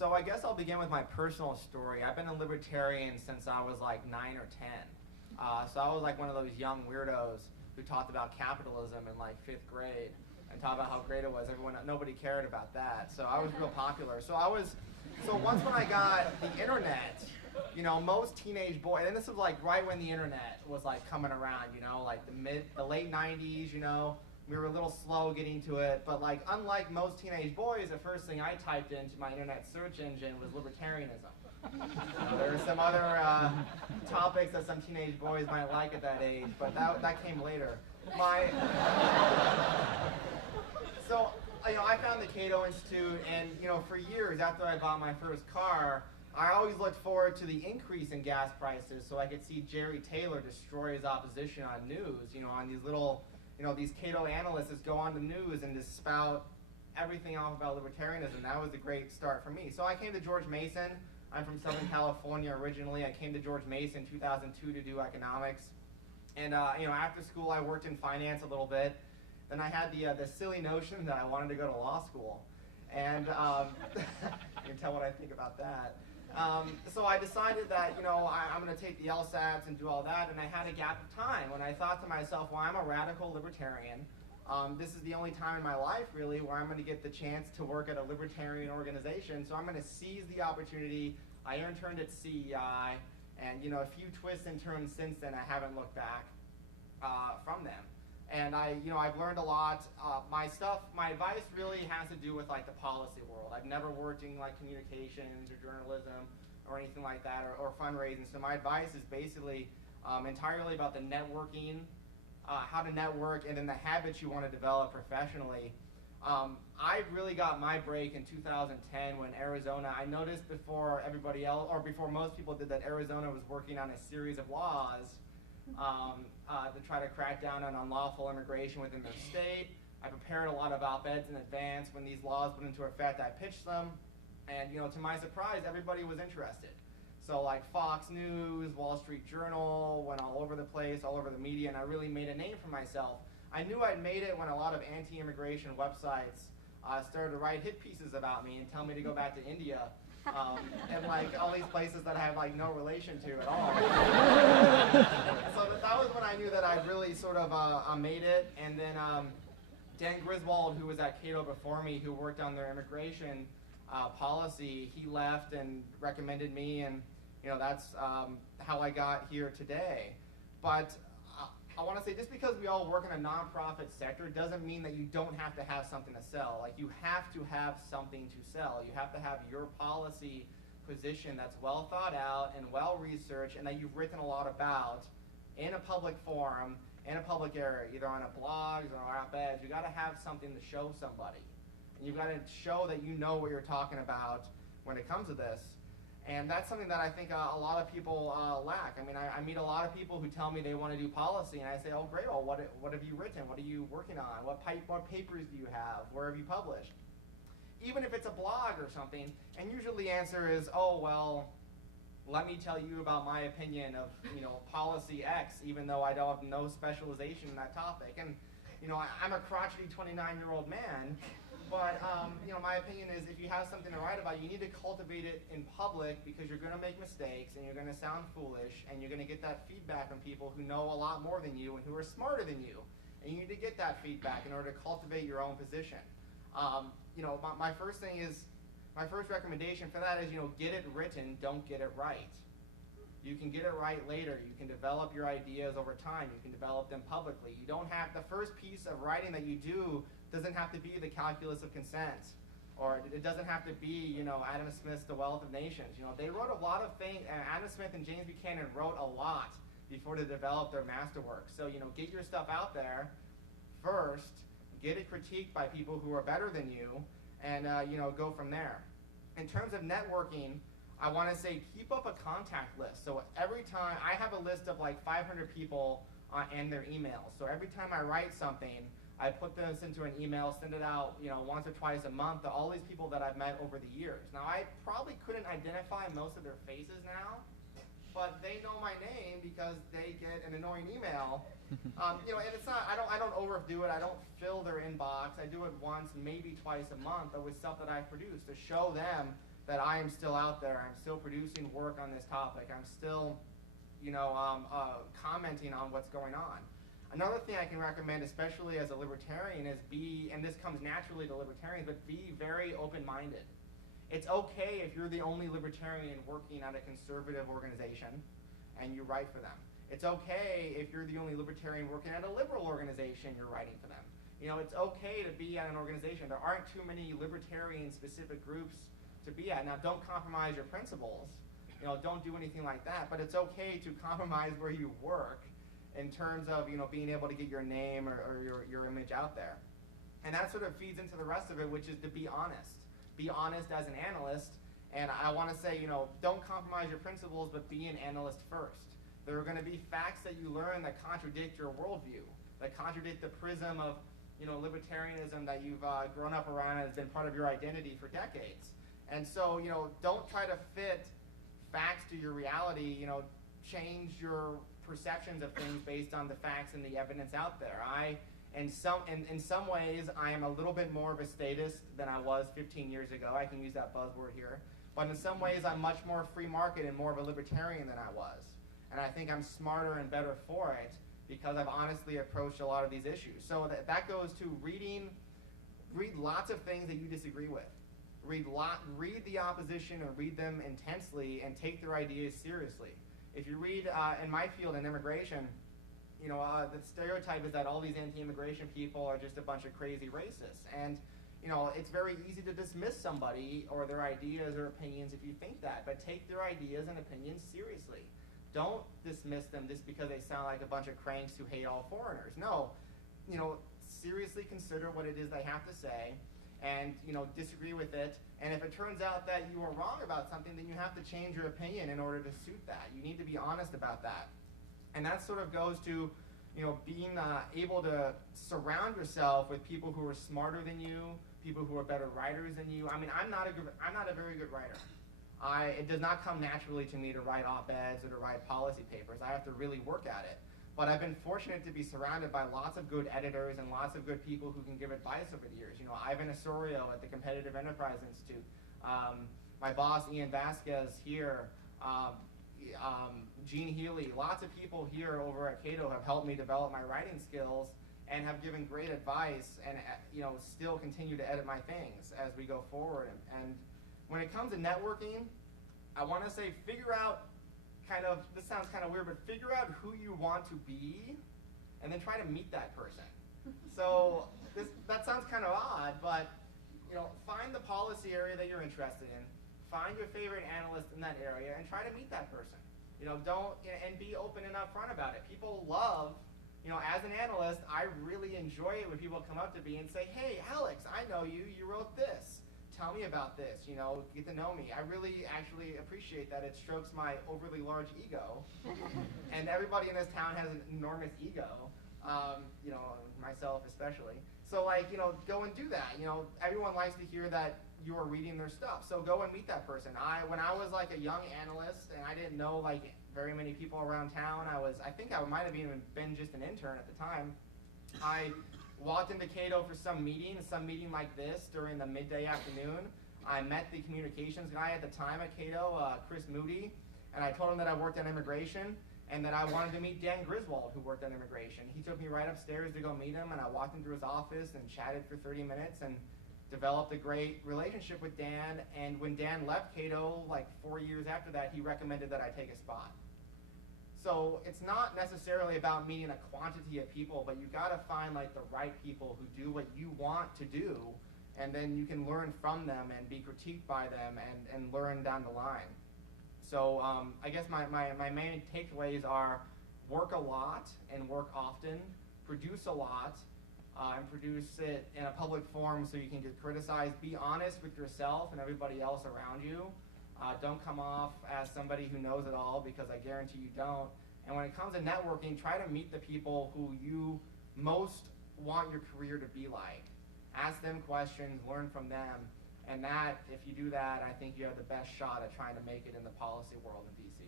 So I guess I'll begin with my personal story. I've been a libertarian since I was like 9 or 10. So I was like one of those young weirdos who talked about capitalism in like 5th grade and talked about how great it was. Nobody cared about that. So I was real popular. So once when I got the internet, most teenage boys, and this was like right when the internet was like coming around, like the late 90s, we were a little slow getting to it, but like unlike most teenage boys, the first thing I typed into my internet search engine was libertarianism. There are some other topics that some teenage boys might like at that age, but that came later. So I found the Cato Institute, and for years after I bought my first car, I always looked forward to the increase in gas prices so I could see Jerry Taylor destroy his opposition on news, on these little, these Cato analysts just go on the news and just spout everything off about libertarianism. That was a great start for me. So I came to George Mason. I'm from Southern California originally. I came to George Mason in 2002 to do economics. And after school I worked in finance a little bit. Then I had the silly notion that I wanted to go to law school. And you can tell what I think about that. So I decided that, I'm going to take the LSATs and do all that, and I had a gap of time when I thought to myself, well, I'm a radical libertarian. This is the only time in my life, really, where I'm going to get the chance to work at a libertarian organization, so I'm going to seize the opportunity. I interned at CEI, and, a few twists and turns since then, I haven't looked back from them. And I've learned a lot. My advice really has to do with like the policy world. I've never worked in like communications or journalism or anything like that, or fundraising. So my advice is basically entirely about the networking, how to network, and then the habits you want to develop professionally. I really got my break in 2010 when Arizona, I noticed before everybody else, or before most people did, that Arizona was working on a series of laws to try to crack down on unlawful immigration within their state. I prepared a lot of op-eds in advance. When these laws went into effect, I pitched them, and to my surprise, everybody was interested. So like Fox News, Wall Street Journal, went all over the place, all over the media, and I really made a name for myself. I knew I'd made it when a lot of anti-immigration websites started to write hit pieces about me and tell me to go back to India. And like all these places that I have like no relation to at all. So that was when I knew that I'd really sort of made it. And then Dan Griswold, who was at Cato before me, who worked on their immigration policy, he left and recommended me, and that's how I got here today. But I want to say, just because we all work in a nonprofit sector doesn't mean that you don't have to have something to sell. Like, you have to have something to sell. You have to have your policy position that's well thought out and well researched, and that you've written a lot about in a public forum, in a public area, either on a blog or op-eds. You got to have something to show somebody, and you've got to show that you know what you're talking about when it comes to this. And that's something that I think a lot of people lack. I mean, I meet a lot of people who tell me they want to do policy, and I say, oh, great, well, what have you written? What are you working on? What papers do you have? Where have you published? Even if it's a blog or something, and usually the answer is, oh, well, let me tell you about my opinion of, policy X, even though I don't have no specialization in that topic. And, I'm a crotchety 29-year-old man. But, my opinion is, if you have something to write about, you need to cultivate it in public, because you're going to make mistakes, and you're going to sound foolish, and you're going to get that feedback from people who know a lot more than you and who are smarter than you. And you need to get that feedback in order to cultivate your own position. My first recommendation for that is, get it written, don't get it right. You can get it right later. You can develop your ideas over time. You can develop them publicly. You don't have, the first piece of writing that you do doesn't have to be the calculus of consent, or it doesn't have to be, Adam Smith's The Wealth of Nations. They wrote a lot of things, and Adam Smith and James Buchanan wrote a lot before they developed their masterworks. So, get your stuff out there first, get it critiqued by people who are better than you, and, go from there. In terms of networking, I want to say keep up a contact list. So every time, I have a list of like 500 people and their emails. So every time I write something, I put this into an email, send it out, once or twice a month to all these people that I've met over the years. Now, I probably couldn't identify most of their faces now, but they know my name because they get an annoying email. And it's not, I don't overdo it. I don't fill their inbox. I do it once, maybe twice a month, but with stuff that I've produced to show them that I am still out there. I'm still producing work on this topic. I'm still, commenting on what's going on. Another thing I can recommend, especially as a libertarian, is and this comes naturally to libertarians, but be very open-minded. It's okay if you're the only libertarian working at a conservative organization and you write for them. It's okay if you're the only libertarian working at a liberal organization, you're writing for them. It's okay to be at an organization. There aren't too many libertarian-specific groups to be at. Now, don't compromise your principles. Don't do anything like that. But it's okay to compromise where you work in terms of, being able to get your name or your image out there. And that sort of feeds into the rest of it, which is to be honest. Be honest as an analyst. And I want to say, don't compromise your principles, but be an analyst first. There are going to be facts that you learn that contradict your worldview, that contradict the prism of, libertarianism that you've grown up around and has been part of your identity for decades. And so, don't try to fit facts to your reality. Change your perceptions of things based on the facts and the evidence out there. In some ways, I am a little bit more of a statist than I was 15 years ago. I can use that buzzword here. But in some ways, I'm much more free market and more of a libertarian than I was. And I think I'm smarter and better for it because I've honestly approached a lot of these issues. So that goes to read lots of things that you disagree with. Read the opposition and read them intensely and take their ideas seriously. If you read, in my field, in immigration, the stereotype is that all these anti-immigration people are just a bunch of crazy racists. And, it's very easy to dismiss somebody or their ideas or opinions if you think that. But take their ideas and opinions seriously. Don't dismiss them just because they sound like a bunch of cranks who hate all foreigners. No, seriously consider what it is they have to say and, disagree with it. And if it turns out that you are wrong about something, then you have to change your opinion in order to suit that. You need to be honest about that. And that sort of goes to, being able to surround yourself with people who are smarter than you, people who are better writers than you. I mean, I'm not a very good writer. It does not come naturally to me to write op-eds or to write policy papers. I have to really work at it. But I've been fortunate to be surrounded by lots of good editors and lots of good people who can give advice over the years. Ivan Osorio at the Competitive Enterprise Institute, my boss Ian Vasquez here, Gene Healy, lots of people here over at Cato have helped me develop my writing skills and have given great advice and still continue to edit my things as we go forward. And when it comes to networking, I want to say figure out this sounds kind of weird, but figure out who you want to be and then try to meet that person. So that sounds kind of odd, but find the policy area that you're interested in, find your favorite analyst in that area and try to meet that person. And be open and upfront about it. People love, as an analyst, I really enjoy it when people come up to me and say, hey, Alex, I know you wrote this. Tell me about this, get to know me. I really actually appreciate that. It strokes my overly large ego. And everybody in this town has an enormous ego, myself especially. So go and do that. Everyone likes to hear that you are reading their stuff. So go and meet that person. When I was like a young analyst and I didn't know very many people around town, I think I might have even been just an intern at the time. I walked into Cato for some meeting like this during the midday afternoon. I met the communications guy at the time at Cato, Chris Moody, and I told him that I worked on immigration and that I wanted to meet Dan Griswold, who worked on immigration. He took me right upstairs to go meet him, and I walked into his office and chatted for 30 minutes and developed a great relationship with Dan. And when Dan left Cato, 4 years after that, he recommended that I take a spot. So it's not necessarily about meeting a quantity of people, but you've got to find the right people who do what you want to do, and then you can learn from them and be critiqued by them and learn down the line. So I guess my main takeaways are work a lot and work often, produce a lot, and produce it in a public forum so you can get criticized. Be honest with yourself and everybody else around you. Don't come off as somebody who knows it all, because I guarantee you don't. And when it comes to networking, try to meet the people who you most want your career to be like. Ask them questions, learn from them, and if you do that, I think you have the best shot at trying to make it in the policy world in DC.